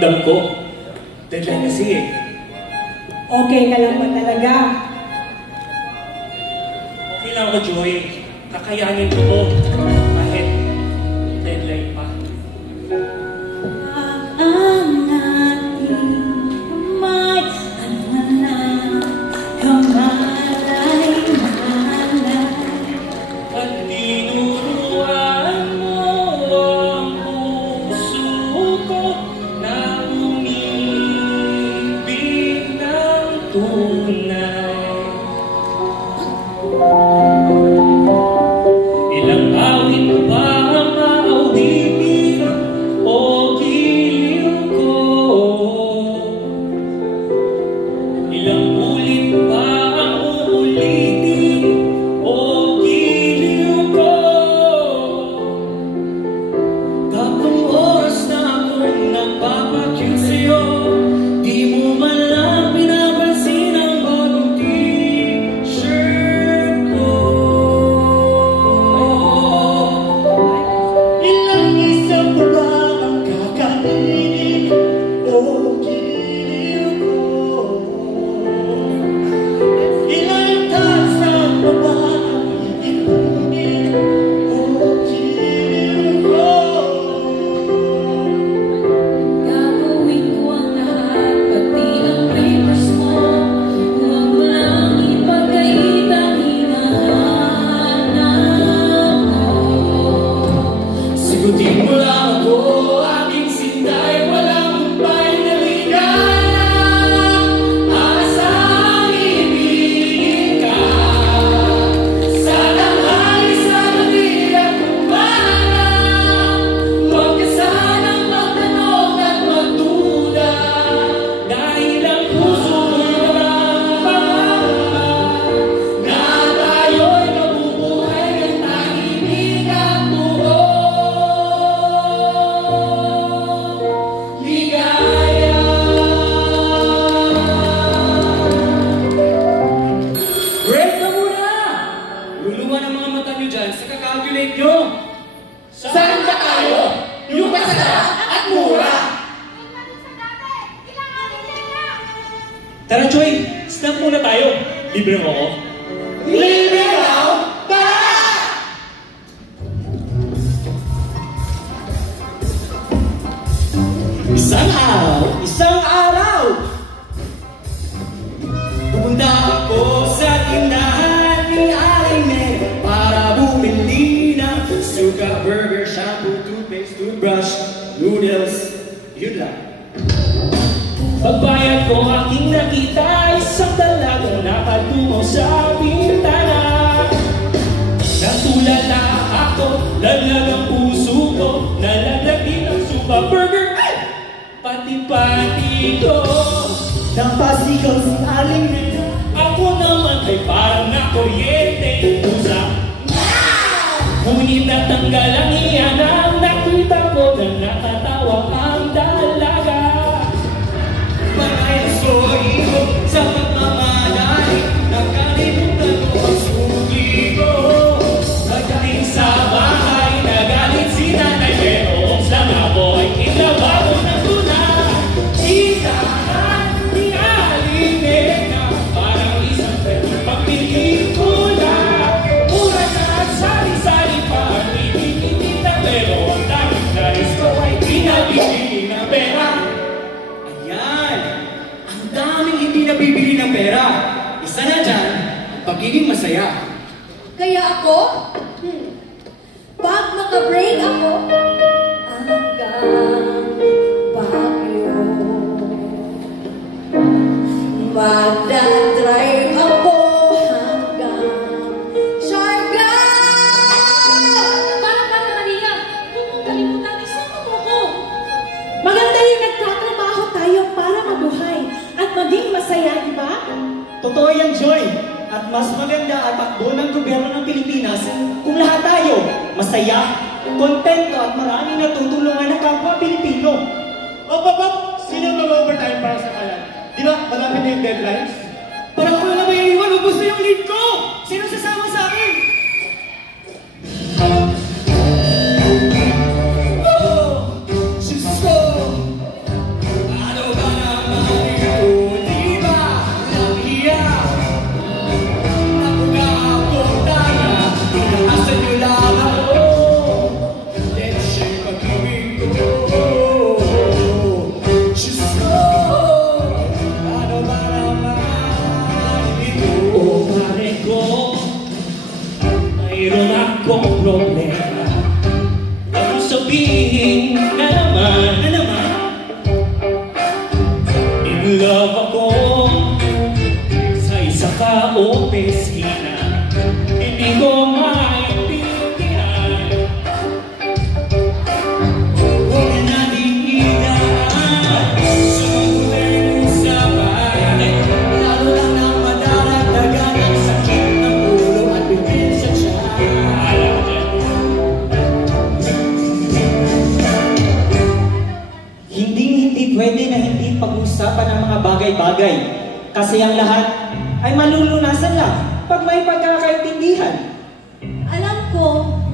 pakiramdam ko. Deadline kasi eh. Okay ka lang ba talaga? Okay lang ako, Joy. Kakayanin ko to. Kahit deadline pa. Ang ating may alala, kamalay-malay. At tinuruan mo ang puso ko na umibig ng tunay. Ilang awit ba ang aawitin o giliw ko? Ilang ulit ba ang uulitin o giliw ko? Tatlong oras na akong nagpapakyut sa'yo, di mo man lang pinapansin ang bagong t-shirt ko. Ilang isa pa ba ang kakainin o giliw ko? Ilang tasa pa ba ang iipunin o giliw ko? Gagawin ko ang lahat, pati ang papers mo. Huwag lang ipagkait ang hinahanap ko. Sigutin mo lang ako, aking sintay, walang humpay na ligaya. Asang ibigin ka, sa tanghali, sa gabi at umaga. Huwag ka sanang magtanong at magduda, dahil ang puso mo'y walang pangamba, na tayo'y mabubuhay ng tahimik at buong ligaya. Break na muna! Luluman ang mga mata nyo dyan sa kakalculate nyo. Saan ba tayo? Yung masarap at mura! Tara, Joy! Snap muna tayo. Libre mo ako? Libre raw? Tara! Isang araw, pupunta ako sa tindahan ni Aling Meg para bumili ng suka, burger, shampoo, toothpaste, toothbrush, noodles, yun lang. Pagbayad ko aking nakita isang dalagang nakatungo sa bintana. Natulala ako, laglag ang puso ko, nalaglag din ang suka, burger, ay! Pati-pati ko. Napasigaw si Aling Meg. Ako naman ay parang nakuryente pusa. Ngunit natanggal ang iyan ang nakita ko na nakatawa ang dalaga. Panay story ko sa pagmamadali, nakalimutan ko ang suki ko. Nagdating sa bahay, nagalit si nanay, pero lang ako ay kinabago ng tuna. Itahan ni Aling Meg na parang isang pagpilikula. Mura na at sari-sari pa ang pinipinita, pero ang daming nais ko ay pinabibili ng pera. Ayan, ang daming hindi nabibili ng pera. Isa na dyan, pagiging masaya. Kaya ako, pag maka-break ako, hanggang Baguio. Magdadrive ako hanggang Siargao! Para Maria, huwag mong kalimutan, isama mo ko. Maganda yung nagtatrabaho tayo para mabuhay at maging masaya, di ba? Totoo yan, Joy. At mas maganda ang takbo ng gobyerno ng Pilipinas kung lahat tayo masaya, kontento at maraming natutulungan ng kapwa Pilipino. Bob, sino mag-overtime para sa kalan? Di ba, malapit na yung deadlines? Parang ako na may iwan, ubos na yung lead ko! Sino sasama sa akin? Oh, Diyos ko! sabihin na naman in love ako sa isa ka opisina. Hindi ko maintindihan. Huwag na natin idaan sumuling usapan, lalo lang na madaragdagan ang sakit ng ulo at bibig sa tiyan. Hindi pwede na hindi pag-usapan ang mga bagay-bagay. Kasi ang lahat ay malulunasan lang pag may pagkakaintindihan. Alam ko,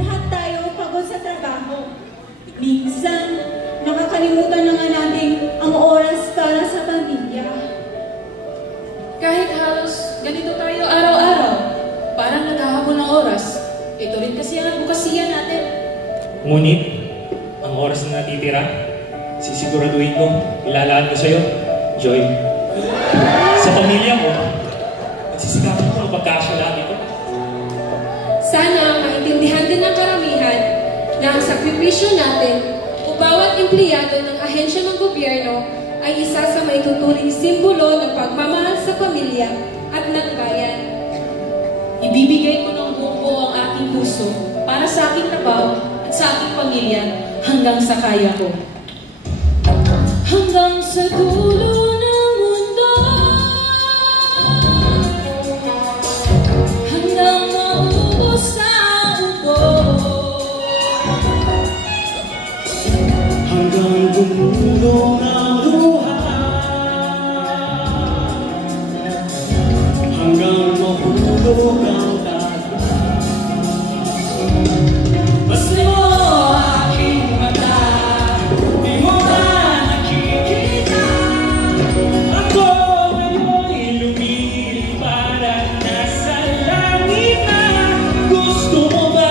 lahat tayo pagod sa trabaho. Minsan, nakakalimutan na nga natin ang oras para sa pamilya. Kahit halos ganito tayo araw-araw, parang naghahabol ng oras. Ito rin kasi ang advokasya natin. Ngunit, ang oras na natitira, sisiguraduhin ko, ilalaan ko sa'yo, Joy. Sa pamilya mo, nagsisikapan ko ang pagkasyalaan ito. Sana maintindihan din ng karamihan na ang sakripisyo natin o bawat empleyado ng ahensya ng gobyerno ay isa sa maituturing simbolo ng pagmamahal sa pamilya at ng bayan. Ibibigay ko ng buo ang aking puso para sa aking trabaho at sa aking pamilya hanggang sa kaya ko. Hanggang sa dulo ng mundo, hanggang maubos ang ubo, Hanggang gumulong ang luha, hanggang mahulog ang dagat. Basta mo aking mata, di mo ba nakikita? Ako ngayon'y lumilipad nasa langit na. Gusto mo ba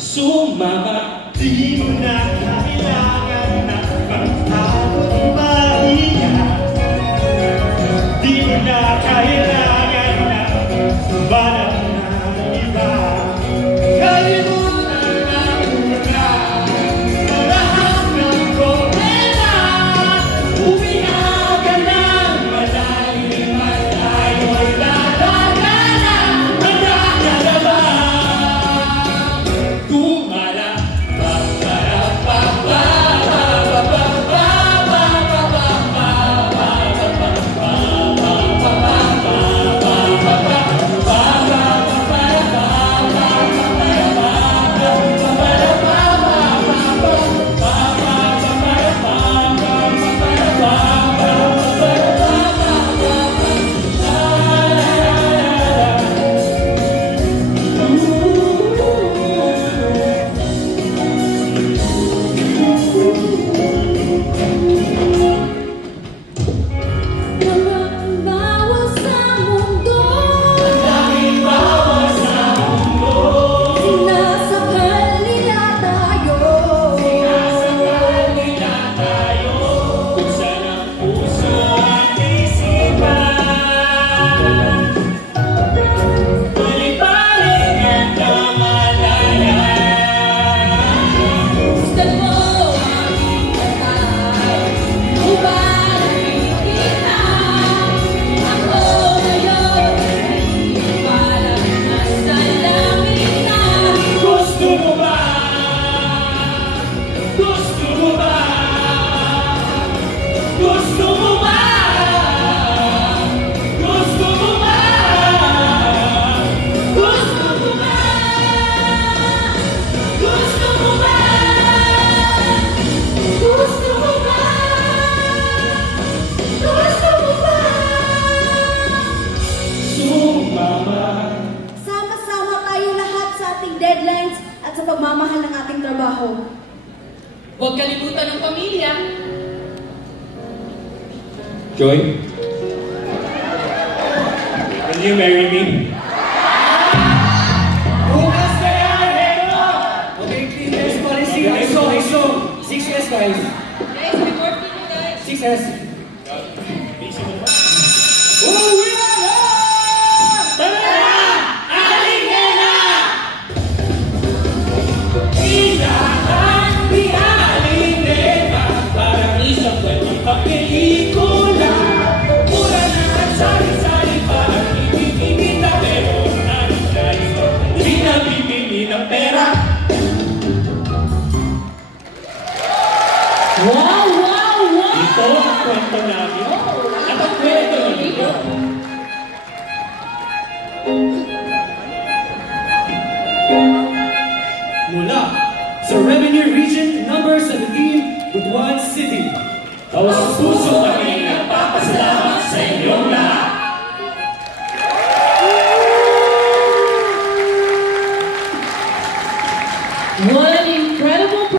sumama? Di mo na kailangan na magtapong Maria. Di mo na kailangan na balat ng iba. Kalimutan na muna sa lahat ng problema. Umiyak ka ng malalim at tayo'y lalaganan. Handa ka na ba? Gumala. pagmamahal ng ating trabaho. Huwag kalimutan ng pamilya. Joy? Will you marry me? Bukas na yan, Hector! Okay, clean dress policy. ISO. 6S, guys. Guys, report me nyo, guys. 6S. Uwi na! Tara na! Aling na! Ina! mula sa Revenue Region number 17, Butuan City. Taos puso kami nagpapasalamat sa inyong lahat.